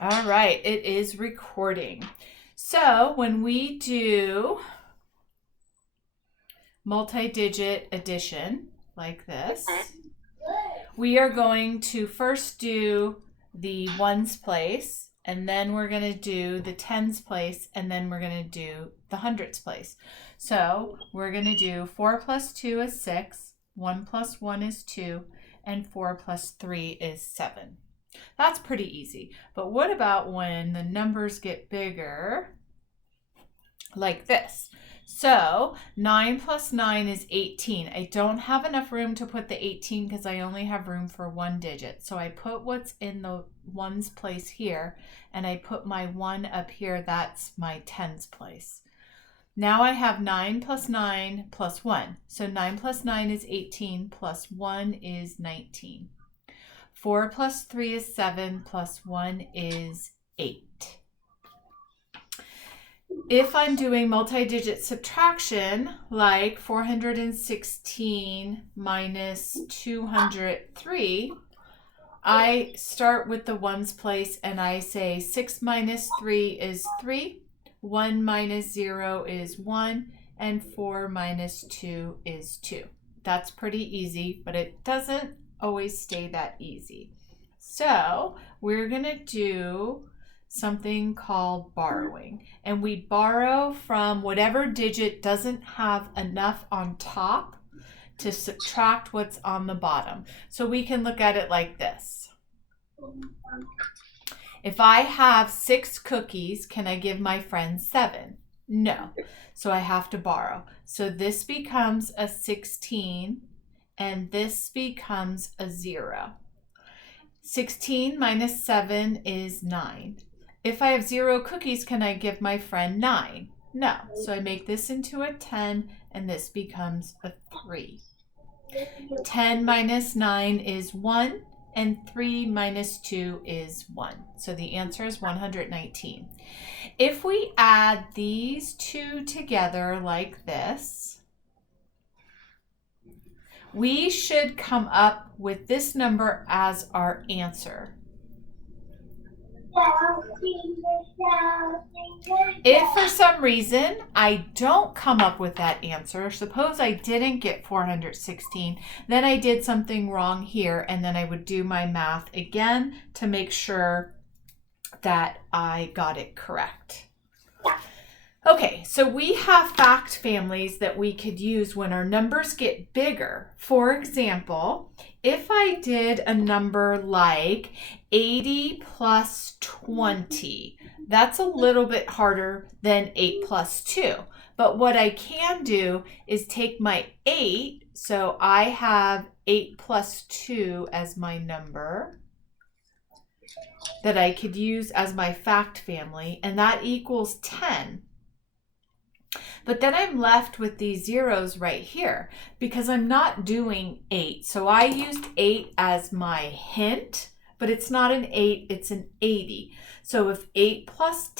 All right, it is recording. So when we do multi-digit addition like this, we are going to first do the ones place, and then we're going to do the tens place, and then we're going to do the hundreds place. So we're going to do 4 plus 2 is 6, 1 plus 1 is 2, and 4 plus 3 is 7. That's pretty easy. But what about when the numbers get bigger like this? So 9 plus 9 is 18. I don't have enough room to put the 18 because I only have room for one digit. So I put what's in the ones place here, and I put my 1 up here. That's my tens place. Now I have 9 plus 9 plus 1. So 9 plus 9 is 18 plus 1 is 19. 4 plus 3 is 7 plus 1 is 8. If I'm doing multi-digit subtraction, like 416 minus 203, I start with the ones place and I say 6 minus 3 is 3, 1 minus 0 is 1, and 4 minus 2 is 2. That's pretty easy, but it doesn't always stay that easy. So we're going to do something called borrowing, and we borrow from whatever digit doesn't have enough on top to subtract what's on the bottom. So we can look at it like this. If I have 6 cookies, can I give my friend 7? No. So I have to borrow. So this becomes a 16 and this becomes a 0. 16 minus 7 is 9. If I have 0 cookies, can I give my friend 9? No. So I make this into a 10 and this becomes a 3. 10 minus 9 is 1 and 3 minus 2 is 1. So the answer is 119. If we add these two together like this, we should come up with this number as our answer. If for some reason I don't come up with that answer, suppose I didn't get 416, then I did something wrong here, and then I would do my math again to make sure that I got it correct. Okay, so we have fact families that we could use when our numbers get bigger. For example, if I did a number like 80 plus 20, that's a little bit harder than 8 plus 2. But what I can do is take my 8, so I have 8 plus 2 as my number that I could use as my fact family, and that equals 10. But then I'm left with these zeros right here because I'm not doing 8. So I used 8 as my hint, but it's not an 8, it's an 80. So if 8 plus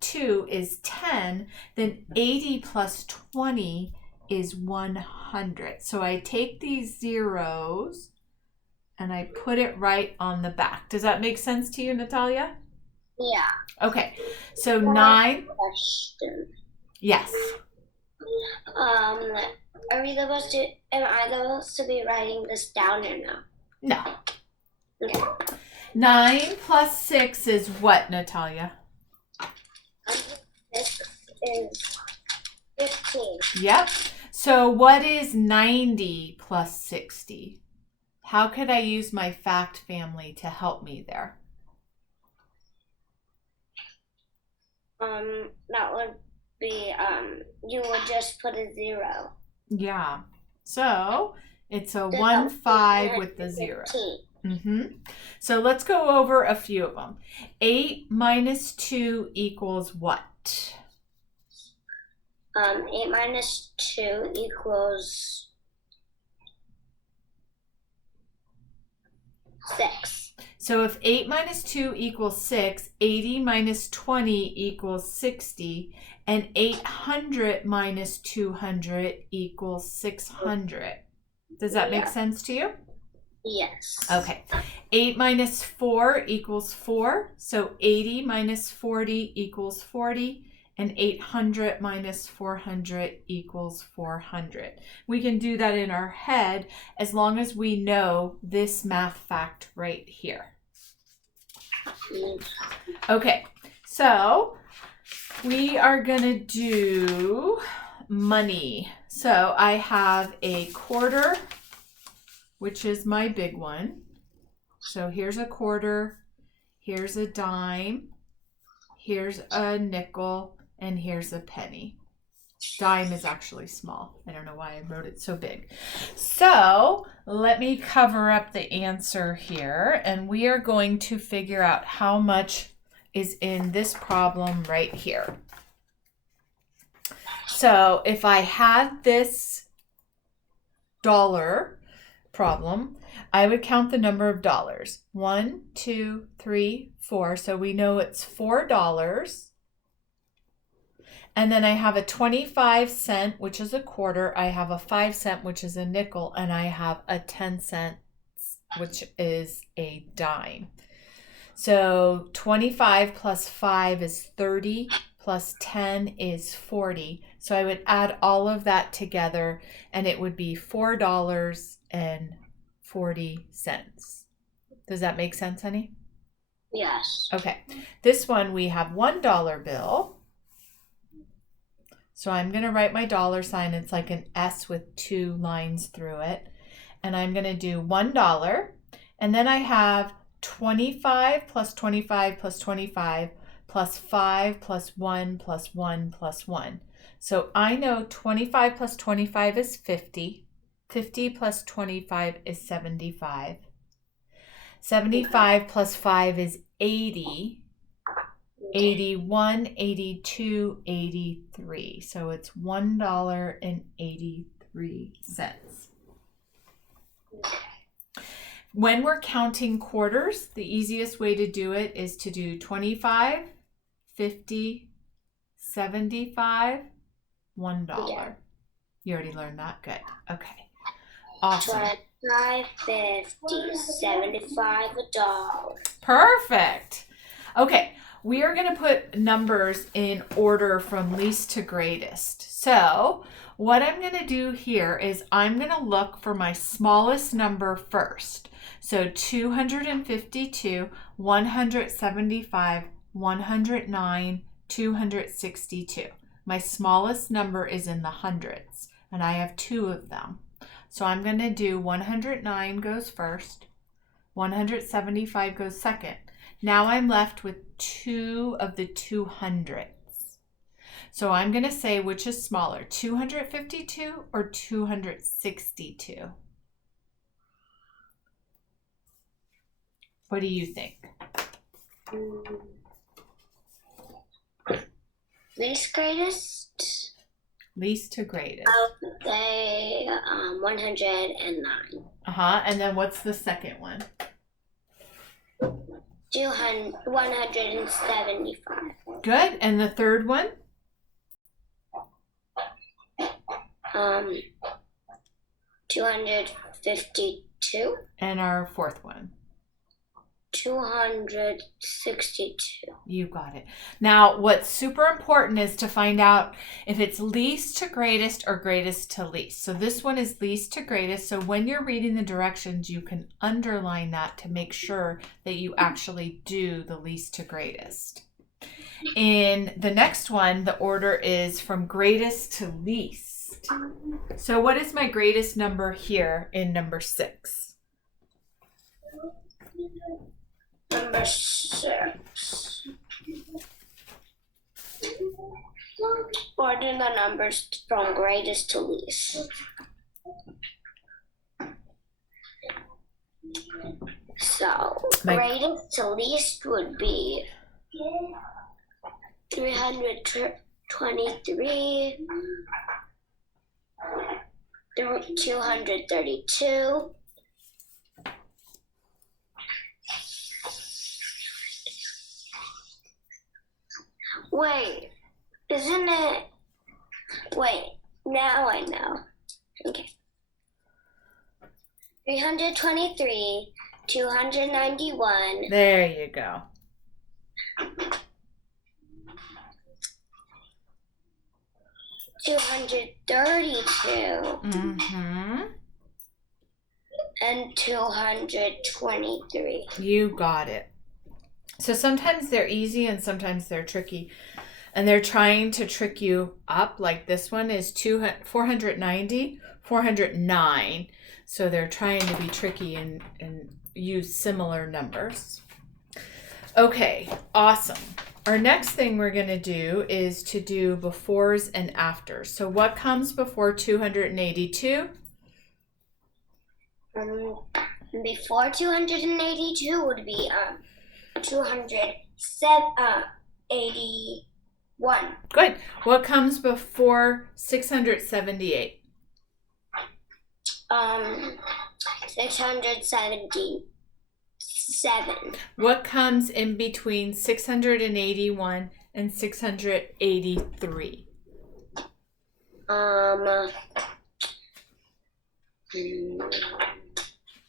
2 is 10, then 80 plus 20 is 100. So I take these zeros and I put it right on the back. Does that make sense to you, Natalia? Yeah. Okay, so 9. Question. Yes. Am I supposed to be writing this down or no? No. Okay. 9 plus 6 is what, Natalia? 6 is 15. Yep. So what is 90 plus 60? How could I use my fact family to help me there? That would be, you would just put a 0. Yeah. So it's a 1, 5 with the 0. So let's go over a few of them. 8 minus 2 equals what? 8 minus 2 equals 6. So if 8 minus 2 equals 6, 80 minus 20 equals 60, and 800 minus 200 equals 600. Does that make sense to you? Yes. Okay. 8 minus 4 equals 4. So 80 minus 40 equals 40. And 800 minus 400 equals 400. We can do that in our head as long as we know this math fact right here. Okay, so we are going to do money. So I have a quarter, which is my big one. So here's a quarter, here's a dime, here's a nickel, and here's a penny. Dime is actually small. I don't know why I wrote it so big. So let me cover up the answer here, and we are going to figure out how much is in this problem right here. So if I had this dollar problem, I would count the number of dollars. 1, 2, 3, 4. So we know it's $4. And then I have a 25 cent, which is a quarter. I have a 5 cent, which is a nickel. And I have a 10 cent, which is a dime. So 25 plus 5 is 30, plus 10 is 40. So I would add all of that together, and it would be $4.40. Does that make sense, honey? Yes. Okay. This one, we have $1 bill. So I'm going to write my dollar sign. It's like an S with 2 lines through it. And I'm going to do $1. And then I have 25 plus 25 plus 25 plus 5 plus 1 plus 1 plus 1. So I know 25 plus 25 is 50. 50 plus 25 is 75. 75 plus 5 is 80. 81, 82, 83. So it's $1.83. When we're counting quarters, the easiest way to do it is to do 25, 50, 75, $1. Yeah. You already learned that? Good. Okay. Awesome. 25, 50, 75, $1. Perfect. Okay. We are going to put numbers in order from least to greatest. So what I'm going to do here is I'm going to look for my smallest number first. So 252, 175, 109, 262. My smallest number is in the hundreds, and I have 2 of them. So I'm going to do 109 goes first, 175 goes second. Now I'm left with 2 of the 200s. So I'm going to say which is smaller, 252 or 262? What do you think? Least greatest? Least to greatest. I would say 109. And then what's the second one? 175. Good. And the third one? 252. And our fourth one? 262. You got it. Now, what's super important is to find out if it's least to greatest or greatest to least. So this one is least to greatest. So when you're reading the directions, you can underline that to make sure that you actually do the least to greatest. In the next one, the order is from greatest to least. So what is my greatest number here in number 6? Number 6. Order the numbers from greatest to least. So, greatest to least would be 323, 232, wait, isn't it? Wait, now I know. Okay. 323, 291, There you go. 232, Mm-hmm. and 223. You got it. So sometimes they're easy and sometimes they're tricky. And they're trying to trick you up. Like this one is 490, 409. So they're trying to be tricky and use similar numbers. Okay, awesome. Our next thing we're going to do is to do befores and afters. So what comes before 282? Before 282 would be 281. Good. What comes before 678? 677. What comes in between 681 and 683?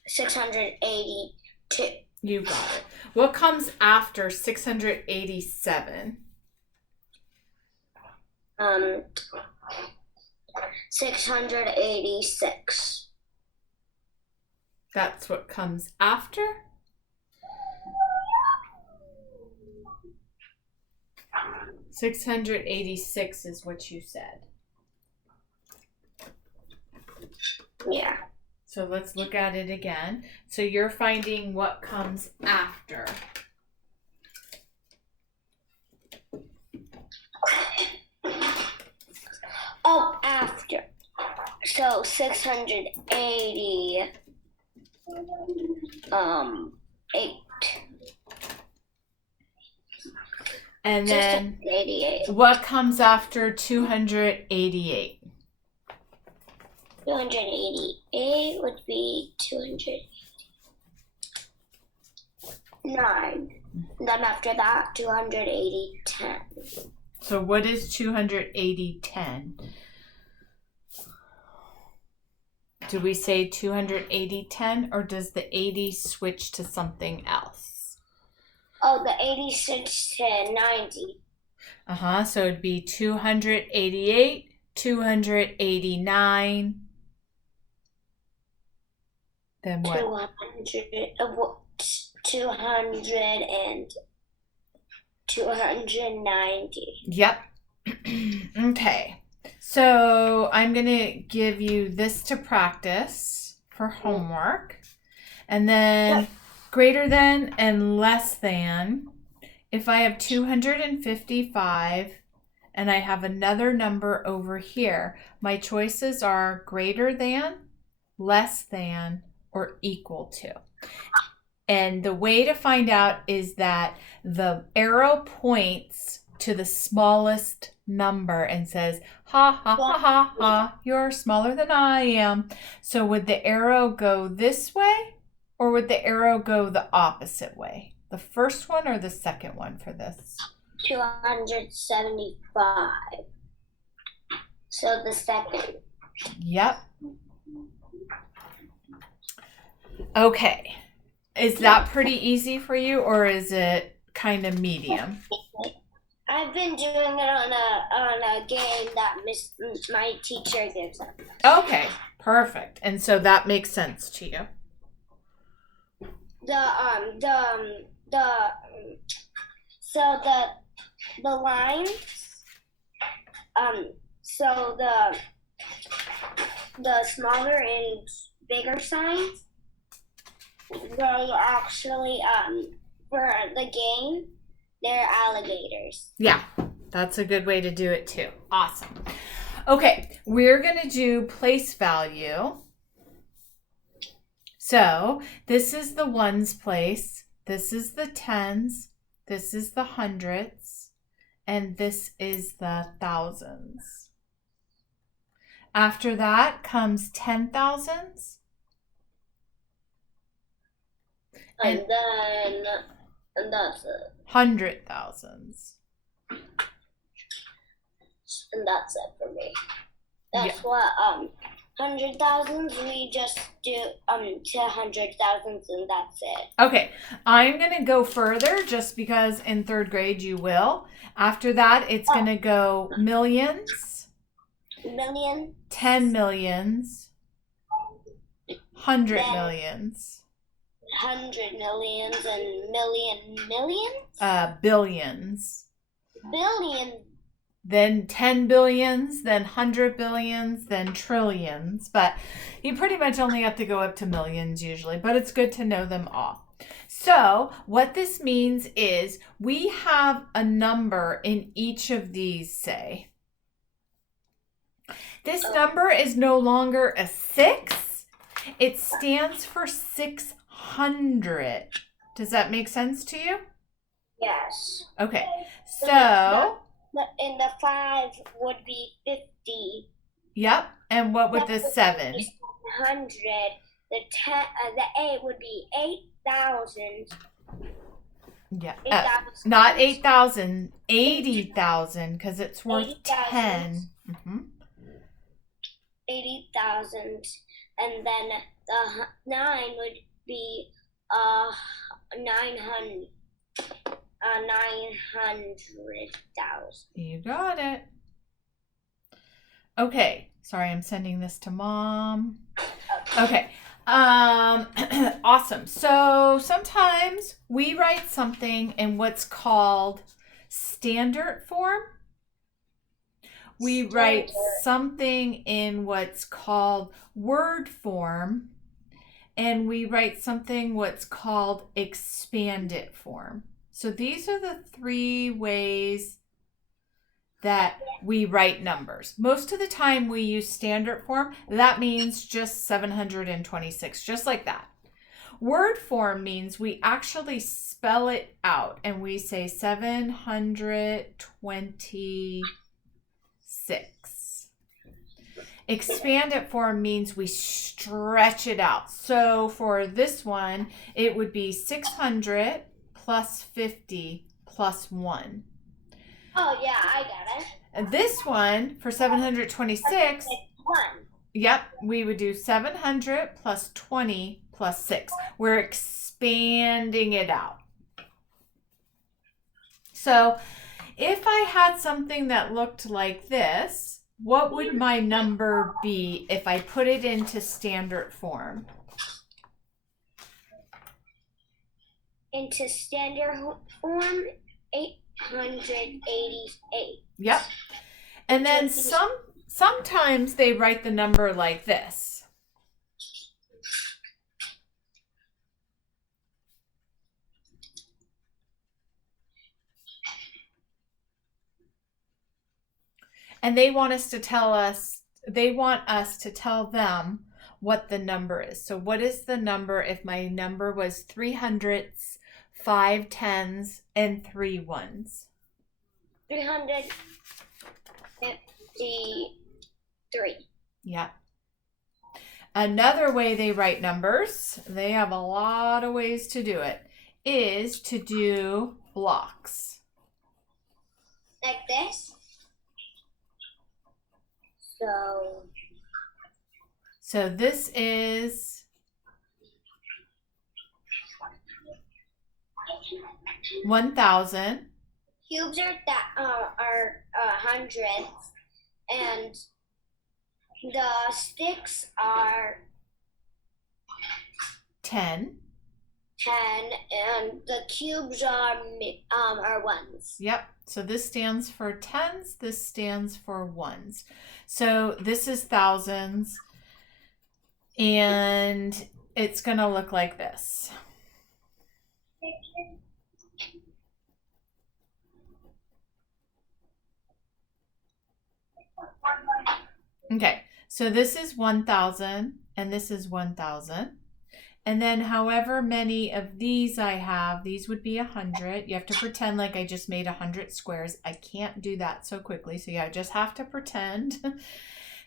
682. You got it. What comes after 687? 686. That's what comes after? $686 is what you said. Yeah. So let's look at it again. So you're finding what comes after. Oh, after. So 680. 8. And then 688. what comes after 288? 288 would be 209. Then after that, 280, 10. So what is 280, 10? Do we say 280, 10 or does the 80 switch to something else? Oh, the 80 switched to 90. So it'd be 288, 289. Then what? 200 and 290. Yep. Okay. So I'm going to give you this to practice for homework. And then greater than and less than. If I have 255 and I have another number over here, my choices are greater than, less than, or equal to. And the way to find out is that the arrow points to the smallest number and says, ha, ha, ha, ha, ha, you're smaller than I am. So would the arrow go this way or would the arrow go the opposite way? The first one or the second one for this? 275. So the second. Yep. Okay. Is that pretty easy for you or is it kind of medium? I've been doing it on a game that my teacher gives us. Okay, perfect. And so that makes sense to you. So the lines, so the smaller and bigger signs, they actually for the game, they're alligators. Yeah, that's a good way to do it too. Awesome. Okay, we're going to do place value. So this is the ones place, this is the tens, this is the hundreds, and this is the thousands. After that comes 10,000s. And that's it. 100,000s. And that's it for me. That's Yeah. what hundred thousands, we just do to hundred thousands, and that's it. Okay, I'm going to go further just because in third grade you will. After that, it's going to go millions, Million, 10 millions, 100 then millions, 100 millions, and millions, billions, billion, then 10 billions, then 100 billions, then trillions. But you pretty much only have to go up to millions usually, but it's good to know them all. So what this means is we have a number in each of these, say. This number is no longer a 6. It stands for 600. Does that make sense to you? yes. Okay, so... And the 5 would be 50. Yep, and what would the 7? 100. The 8 would be 8,000. Yeah, 8,000. not 8,000, 80,000, because it's worth 10. 80,000, and then the 9 would be 900,000. You got it. Okay, sorry, I'm sending this to Mom. Okay, awesome. So sometimes we write something in what's called standard form. We write something in what's called word form, and we write something what's called expanded form. So these are the 3 ways that we write numbers. Most of the time we use standard form. That means just 726, just like that. Word form means we actually spell it out and we say 726. Expanded form means we stretch it out. So for this one, it would be 600 plus 50 plus 1. Oh, yeah, I got it. And this one, for 726, 1. yep, we would do 700 plus 20 plus 6. We're expanding it out. So if I had something that looked like this, what would my number be if I put it into standard form? Into standard form, 888. Yep. And then sometimes they write the number like this. And they want us to tell them what the number is. So what is the number if my number was 3 hundredths, 5 tens, and 3 ones? 353. Yeah. Another way they write numbers, they have a lot of ways to do it, is to do blocks. Like this? So this is 1,000. Cubes are hundreds, and the sticks are 10. 10, and the cubes are ones. Yep. So this stands for tens. This stands for ones. So this is thousands. And it's going to look like this. Okay. So this is 1,000 and this is 1,000. And then however many of these I have, these would be 100. You have to pretend like I just made 100 squares. I can't do that so quickly. So yeah, I just have to pretend.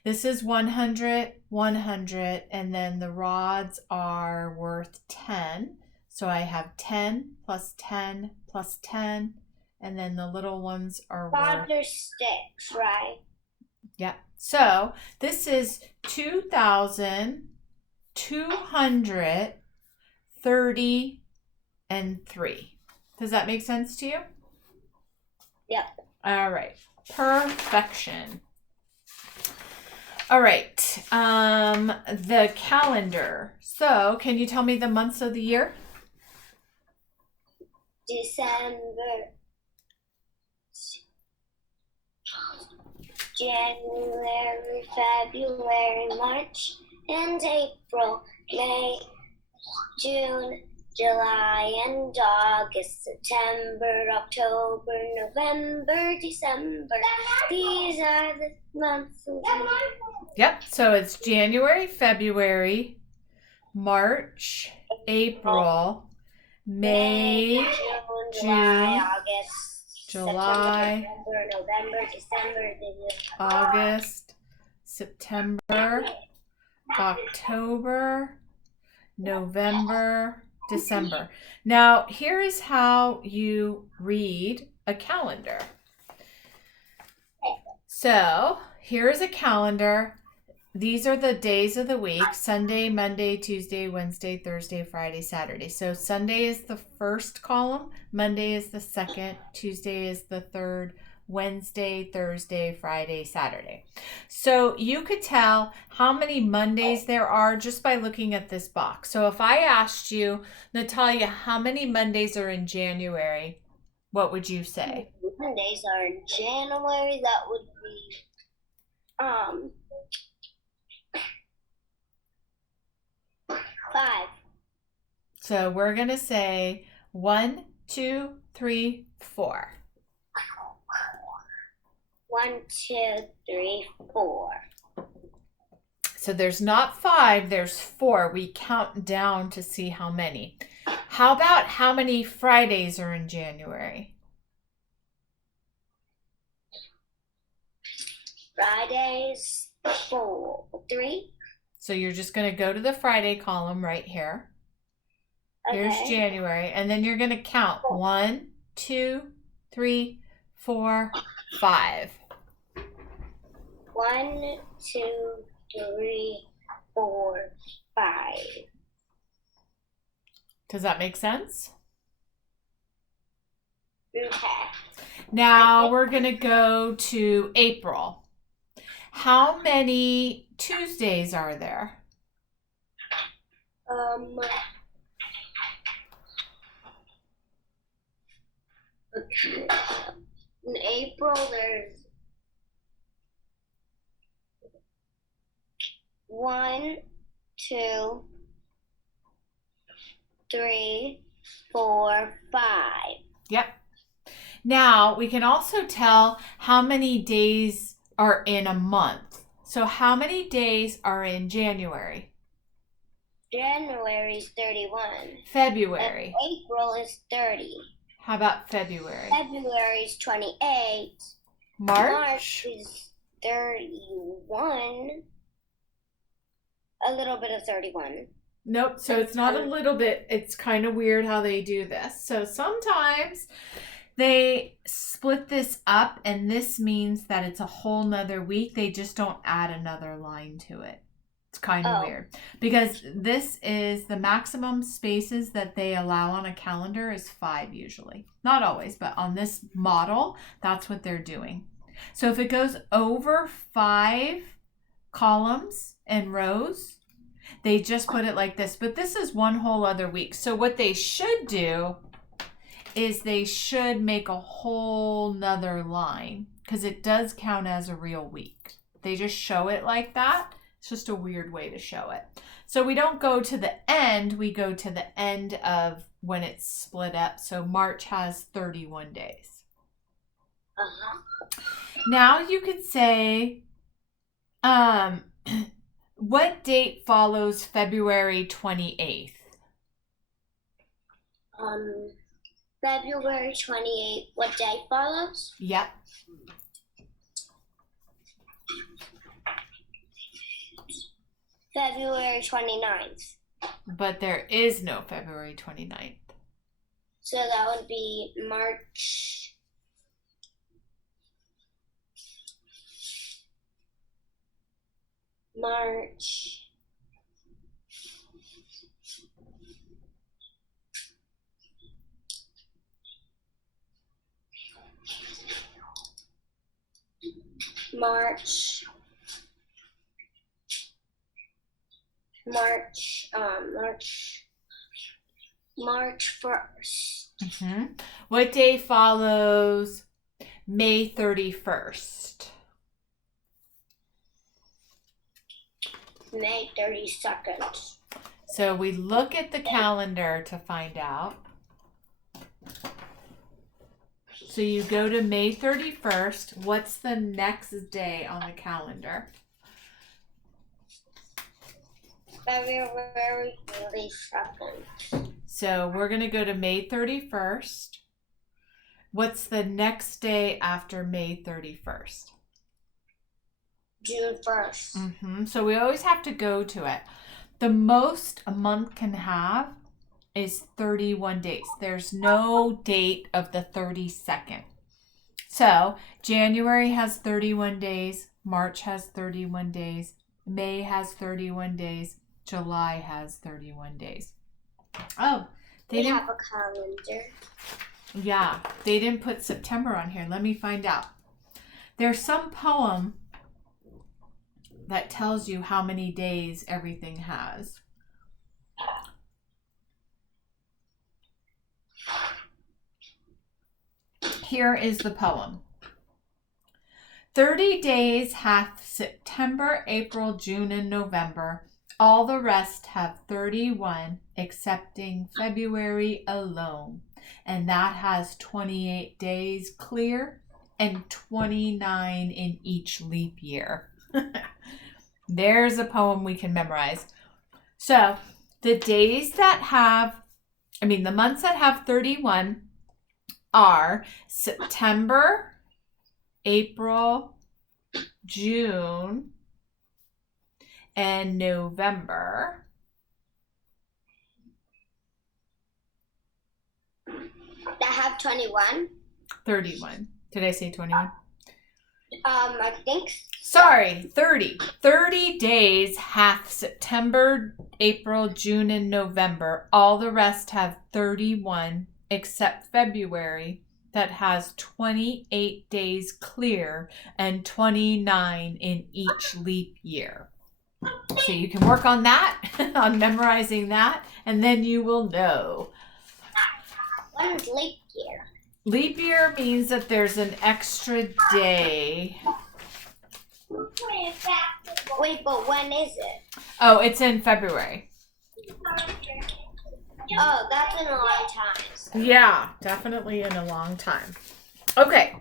This is 100, 100, and then the rods are worth 10. So I have 10 plus 10 plus 10, and then the little ones are Rods worth... are sticks, right? Yep. So this is 2,233. Does that make sense to you? Yep. All right. Perfection. All right. The calendar. So can you tell me the months of the year? December, January, February, March, and April, May, June, July, and August, September, October, November, December. These are the months of the year. Yep. So it's January, February, March, April, May, June, June, August, July, September, November, December, August, September, October, November, December. Now, here is how you read a calendar. So, here is a calendar. These are the days of the week: Sunday, Monday, Tuesday, Wednesday, Thursday, Friday, Saturday. So Sunday is the first column, Monday is the second, Tuesday is the third, Wednesday, Thursday, Friday, Saturday. So you could tell how many Mondays there are just by looking at this box. So if I asked you, Natalia, how many Mondays are in January, what would you say? Mondays are in January. That would be 5. So we're going to say 1, 2, 3, 4. 1, 2, 3, 4. So there's not 5, there's 4. We count down to see how many. How about how many Fridays are in January? Fridays, 3. So you're just going to go to the Friday column right here. Here's Okay. January. And then you're going to count 1, 2, 3, 4, 5. 1, 2, 3, 4, 5. Does that make sense? Okay. Now we're going to go to April. How many Tuesdays are there? Okay. In April, there's 1, 2, 3, 4, 5. Yep. Now we can also tell how many days are in a month. So how many days are in January? January is 31. February. And April is 30. How about February? February is 28. March is 31. A little bit of 31. Nope. So it's not a little bit. It's kind of weird how they do this. So sometimes they split this up, and this means that it's a whole nother week. They just don't add another line to it. It's kind of weird because this is the maximum spaces that they allow on a calendar is 5 usually. Not always, but on this model, that's what they're doing. So if it goes over 5 columns and rows, they just put it like this. But this is one whole other week. So what they should do is they should make a whole nother line because it does count as a real week. They just show it like that. It's just a weird way to show it. So we don't go to the end, we go to the end of when it's split up. So March has 31 days. Now you could say, what date follows February 28th? February 28th. What day follows? Yep. February 29th. But there is no February 29th. So that would be March March. March. March 1st. Mm-hmm. What day follows May 31st? May 32nd. So we look at the calendar to find out. So you go to May 31st. What's the next day on the calendar? February 22nd. So we're going to go to May 31st. What's the next day after May 31st? June 1st. Mm-hmm. So we always have to go to it. The most a month can have is 31 days. There's no date of the 32nd. So January has 31 days. March has 31 days. May has 31 days. July has 31 days. Oh, We have a calendar. Yeah, they didn't put September on here. Let me find out. There's some poem that tells you how many days everything has. Here is the poem. 30 days hath September, April, June, and November. All the rest have 31, excepting February alone. And that has 28 days clear and 29 in each leap year. There's a poem we can memorize. So the days that have, the months that have 31 are September, April, June, and November. That have 21? 31. Did I say 21? I think. Sorry, 30. 30 days hath September, April, June, and November. All the rest have 31, except February, that has 28 days clear and 29 in each leap year. So you can work on that, on memorizing that, and then you will know. What is leap year? Leap year means that there's an extra day. Wait, but when is it? Oh, it's in February. Oh, that's in a long time. Yeah, definitely in a long time. Okay,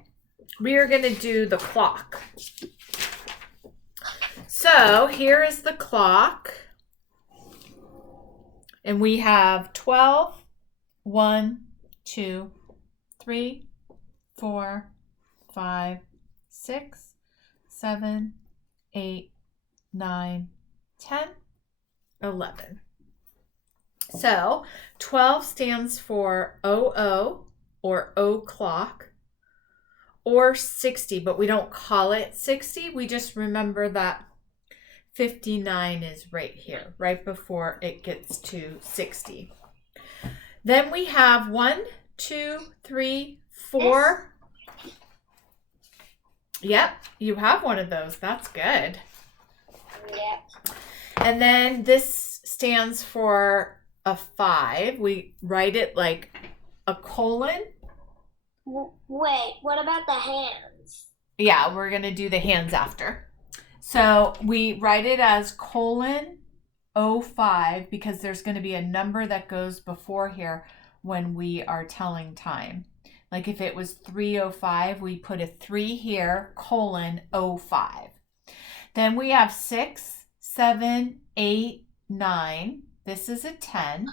we are going to do the clock. So here is the clock. And we have 12, 1, 2, 3, 4, 5, 6, 7, 8, 9, 10, 11. So 12 stands for OO or o'clock or 60, but we don't call it 60. We just remember that 59 is right here, right before it gets to 60. Then we have 1, 2, 3, 4. Yep, you have one of those. That's good. Yep. And then this stands for a 5. We write it like a colon. Wait, what about the hands? Yeah, we're going to do the hands after. So we write it as colon 05 because there's going to be a number that goes before here when we are telling time. Like if it was 3:05, we put a 3 here, colon 05. Then we have 6, 7, 8, 9. This is a 10.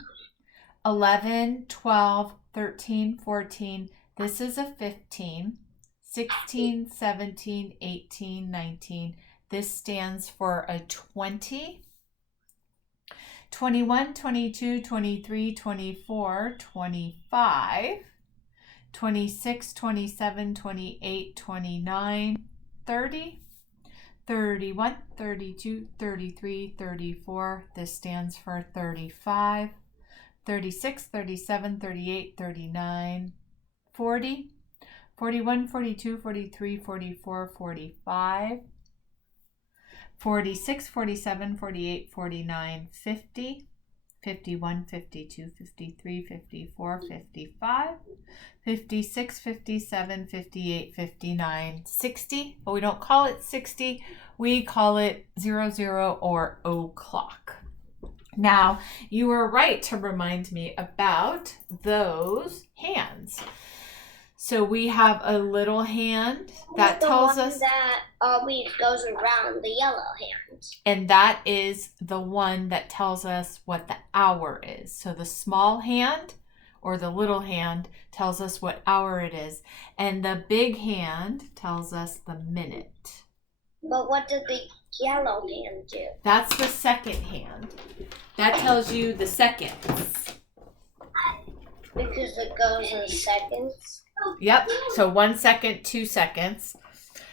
11, 12, 13, 14. This is a 15. 16, 17, 18, 19. This stands for a 20. 21, 22, 23, 24, 25. 26, 27, 28, 29, 30, 31, 32, 33, 34. This stands for 35. 36, 37, 38, 39, 40. 41, 42, 43, 44, 45. 46, 47, 48, 49, 50. 51, 52, 53, 54, 55, 56, 57, 58, 59, 60. But we don't call it 60. We call it 00 or o'clock. Now, you were right to remind me about those hands. So we have a little hand that tells us that always goes around the yellow hand. And that is the one that tells us what the hour is. So the small hand or the little hand tells us what hour it is. And the big hand tells us the minute. But what does the yellow hand do? That's the second hand. That tells you the seconds. Because it goes in seconds? Yep. So 1 second, 2 seconds.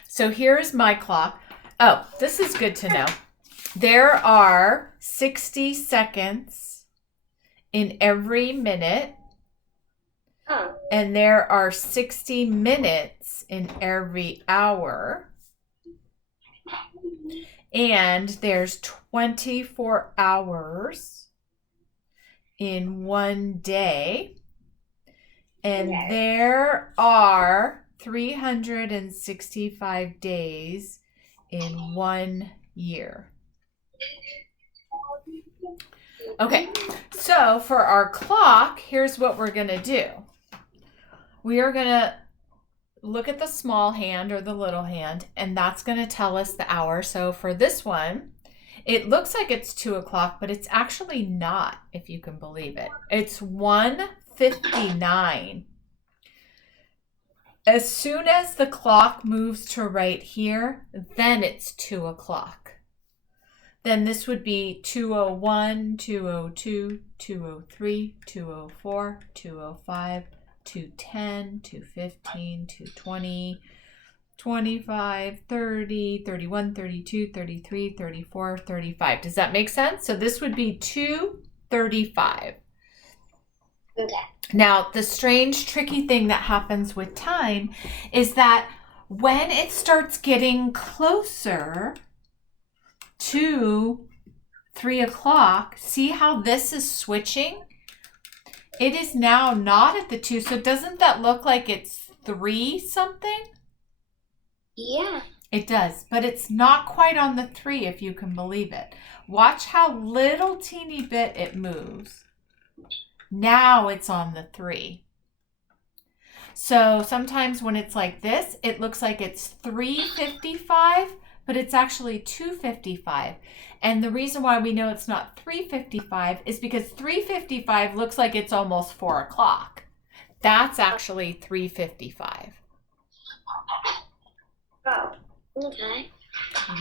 So here's my clock. Oh, this is good to know. There are 60 seconds in every minute. Oh. And there are 60 minutes in every hour. And there's 24 hours in one day. And there are 365 days in 1 year. Okay, so for our clock, here's what we're going to do. We are going to look at the small hand or the little hand, and that's going to tell us the hour. So for this one, it looks like it's 2 o'clock, but it's actually not, if you can believe it. It's 1:59. As soon as the clock moves to right here, then it's 2 o'clock. Then this would be 2:01, 2:02, 2:03, 2:04, 2:05, 2:10, 2:15, 2:20, 25, 30, 31, 32, 33, 34, 35. Does that make sense? So this would be 2:35. Okay. Now, the strange, tricky thing that happens with time is that when it starts getting closer to 3 o'clock, see how this is switching? It is now not at the 2. So doesn't that look like it's 3 something? Yeah. It does, but it's not quite on the 3, if you can believe it. Watch how little teeny bit it moves. Now it's on the 3. So sometimes when it's like this, it looks like it's 3:55, but it's actually 2:55. And the reason why we know it's not 3:55 is because 3:55 looks like it's almost 4 o'clock. That's actually 3:55. Oh, okay.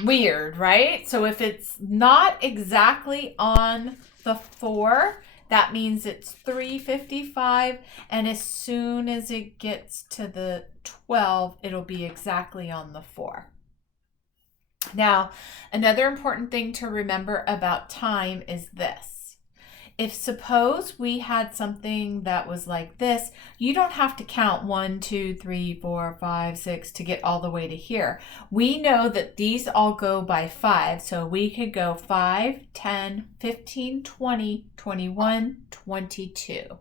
Weird, right? So if it's not exactly on the 4, that means it's 3:55, and as soon as it gets to the 12, it'll be exactly on the 4. Now, another important thing to remember about time is this. If suppose we had something that was like this, you don't have to count 1, 2, 3, 4, 5, 6 to get all the way to here. We know that these all go by 5, so we could go 5, 10, 15, 20, 21, 22.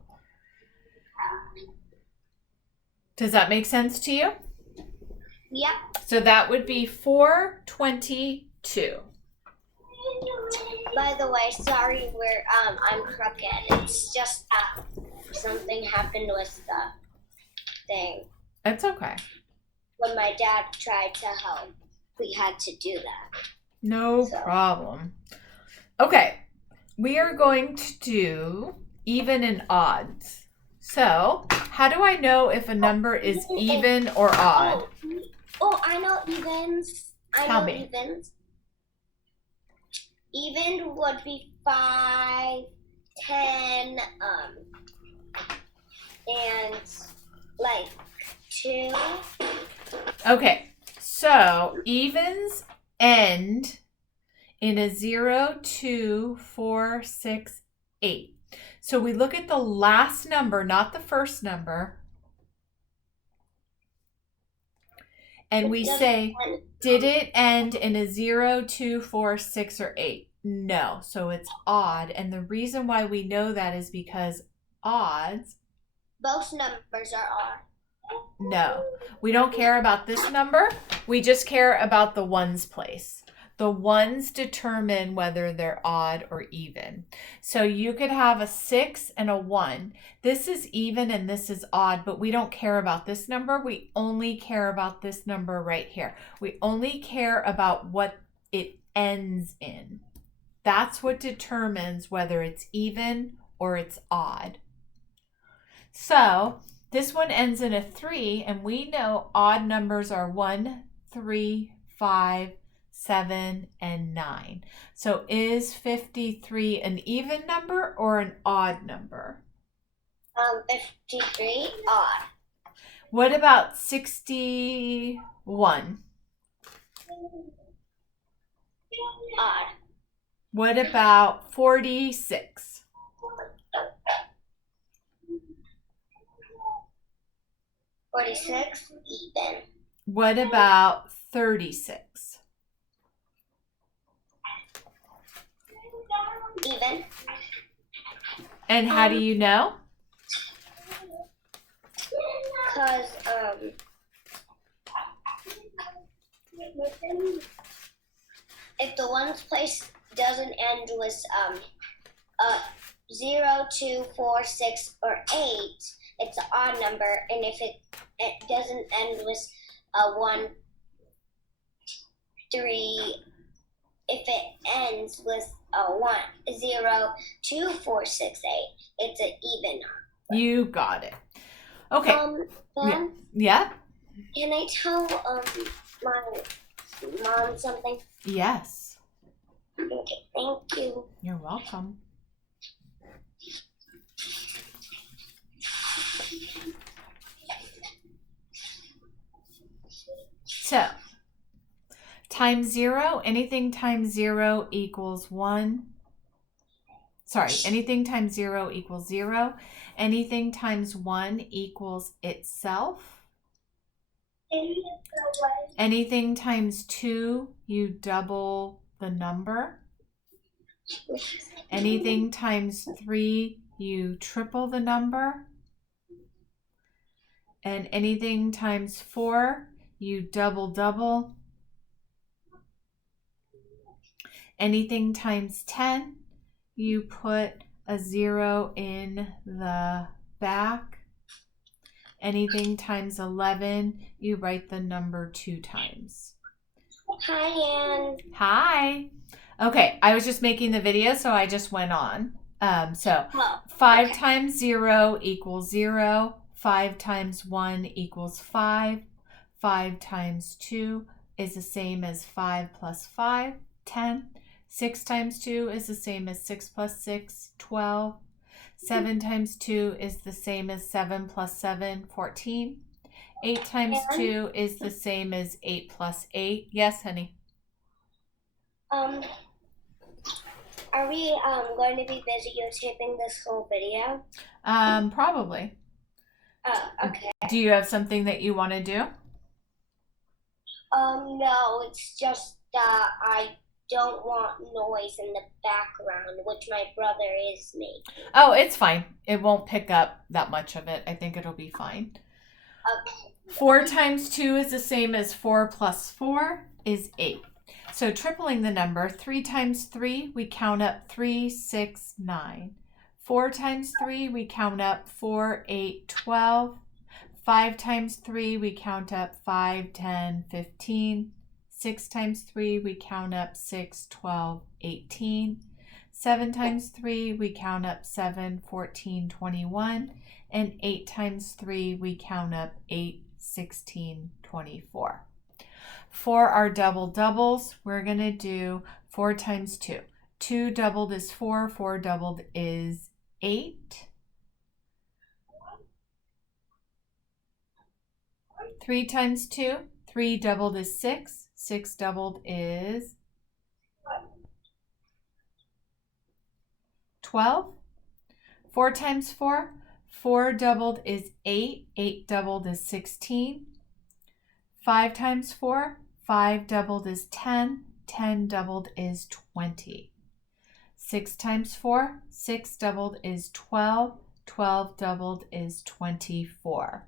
Does that make sense to you? Yep. So that would be 4:22. By the way, sorry, I'm crooked. It's just something happened with the thing. It's okay. When my dad tried to help, we had to do that. No problem. Okay, we are going to do even and odds. So, how do I know if a number is even or odd? Oh, I know evens. Tell me. Evens. Even would be 5, 10, and like 2. Okay, so evens end in a 0, 2, 4, 6, 8. So we look at the last number, not the first number, and we say, did it end in a 0, 2, 4, 6, or 8? No, so it's odd. And the reason why we know that is because odds. Both numbers are odd. No, we don't care about this number. We just care about the ones place. The ones determine whether they're odd or even. So you could have a 6 and a 1. This is even and this is odd, but we don't care about this number. We only care about this number right here. We only care about what it ends in. That's what determines whether it's even or it's odd. So this one ends in a 3, and we know odd numbers are 1, 3, 5, 7, and 9. So is 53 an even number or an odd number? 53, odd. What about 61? Odd. What about 46? Even. What about 36? Even. And how do you know? Because if the ones place doesn't end with 0, 2, 4, 6, or 8, it's an odd number, and if it doesn't end with 1, 3, if it ends with 1, 0, 2, 4, 6, 8, it's an even number. You got it. Okay. Mom, yeah. Can I tell my mom something? Yes. Okay, thank you. You're welcome. So, times 0, anything times 0 equals 1. Sorry, anything times 0 equals 0. Anything times 1 equals itself. Anything times 2, you double the number. Anything times 3, you triple the number. And anything times 4, you double. Anything times 10, you put a 0 in the back. Anything times 11, you write the number 2 times. Hi, Ann. Hi. Okay, I was just making the video, so I just went on. 5 times 0 equals 0. 5 times 1 equals 5. 5 times 2 is the same as 5 plus 5, 10. 6 times 2 is the same as 6 plus 6, 12. 7 times 2 is the same as 7 plus 7, 14. 8 times 2 is the same as 8 plus 8. Yes, honey? Are we going to be videotaping this whole video? Probably. Oh, okay. Do you have something that you want to do? No, it's just that I don't want noise in the background, which my brother is making. Oh, it's fine. It won't pick up that much of it. I think it'll be fine. Okay. 4 times 2 is the same as 4 plus 4 is 8. So tripling the number, 3 times 3, we count up 3, 6, 9. 4 times 3, we count up 4, 8, 12. 5 times 3, we count up 5, 10, 15. 6 times 3, we count up 6, 12, 18. 7 times 3, we count up 7, 14, 21. And 8 times 3, we count up 8, 16, 24. For our double doubles, we're going to do 4 times 2. 2 doubled is 4, 4 doubled is 8. 3 times 2, 3 doubled is 6, 6 doubled is 12. 4 times 4, 4 doubled is 8. 8 doubled is 16. 5 times 4, 5 doubled is 10. 10 doubled is 20. 6 times 4, 6 doubled is 12. 12 doubled is 24.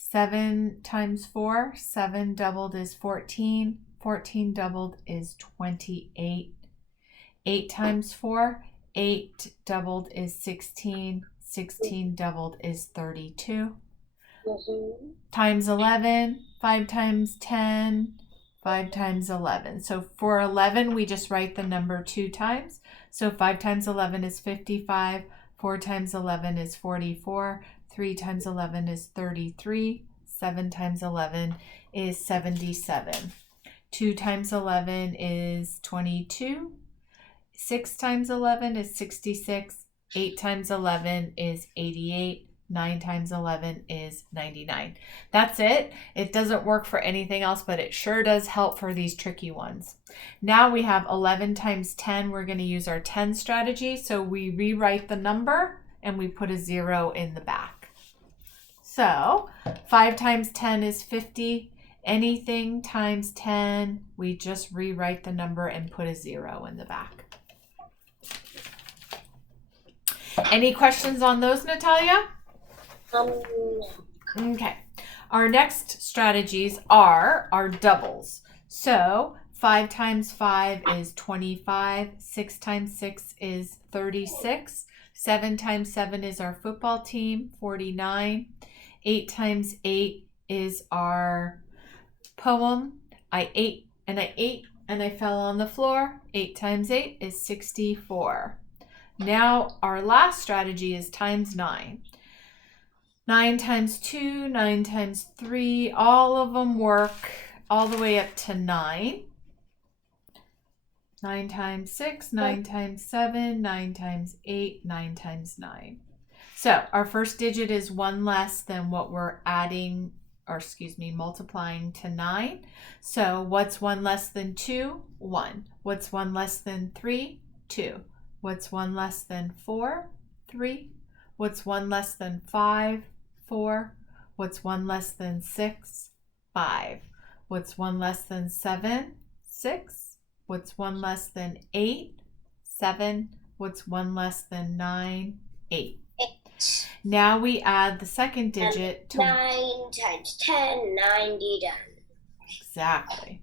7 times 4, 7 doubled is 14. 14 doubled is 28. 8 times 4, 8 doubled is 16. 16 doubled is 32. Times 11, 5 times 10, 5 times 11. So for 11, we just write the number 2 times. So 5 times 11 is 55. 4 times 11 is 44. 3 times 11 is 33. 7 times 11 is 77. 2 times 11 is 22. 6 times 11 is 66. 8 times 11 is 88. 9 times 11 is 99. That's it. It doesn't work for anything else, but it sure does help for these tricky ones. Now we have 11 times 10. We're going to use our 10 strategy. So we rewrite the number and we put a 0 in the back. So 5 times 10 is 50. Anything times 10, we just rewrite the number and put a 0 in the back. Any questions on those, Natalia? Okay. Our next strategies are our doubles. So 5 times 5 is 25. 6 times 6 is 36. 7 times 7 is our football team, 49. 8 times 8 is our poem. I ate and I ate and I fell on the floor. 8 times 8 is 64. Now our last strategy is times 9. 9 times 2, 9 times 3, all of them work all the way up to 9. 9 times 6, 9 times 7, 9 times 8, 9 times 9. So our first digit is 1 less than what we're adding, or multiplying to 9. So what's 1 less than 2? 1. What's 1 less than 3? 2. What's 1 less than 4? 3. What's 1 less than 5? 4. What's 1 less than 6? 5. What's 1 less than 7? 6. What's 1 less than 8? 7. What's 1 less than 9? 8. Now we add the second digit to 9 times 10, 90 done. Exactly.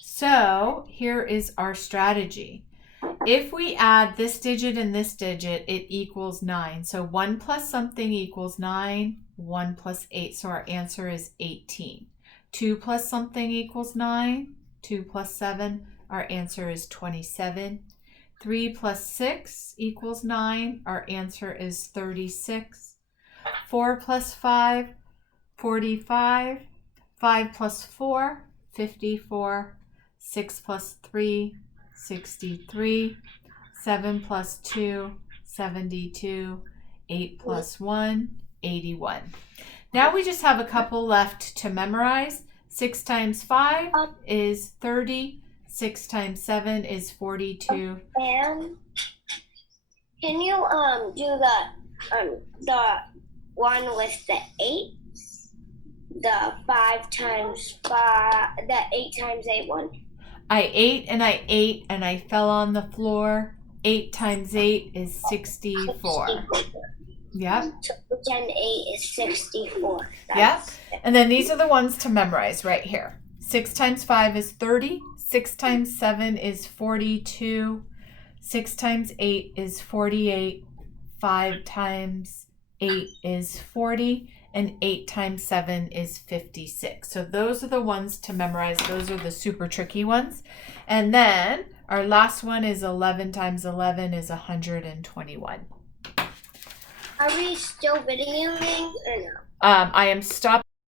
So here is our strategy. If we add this digit and this digit, it equals 9. So 1 plus something equals 9. 1 plus 8. So our answer is 18. 2 plus something equals 9. 2 plus 7. Our answer is 27. 3 plus 6 equals 9. Our answer is 36. 4 plus 5, 45. 5 plus 4, 54. 6 plus 3, 63. 7 plus 2, 72. 8 plus 1, 81. Now we just have a couple left to memorize. 6 times 5 is 30. 6 times 7 is 42. And can you do the one with the 8? The 5 times 5, the 8 times 8 one? I ate and I ate and I fell on the floor. 8 times 8 is 64. Yep. So 10, 8 is 64. Yep. And then these are the ones to memorize right here. 6 times 5 is 30. 6 times 7 is 42. 6 times 8 is 48. 5 times 8 is 40. And 8 times 7 is 56. So those are the ones to memorize. Those are the super tricky ones. And then our last one is 11 times 11 is 121. Are we still videoing or no? I am stopping.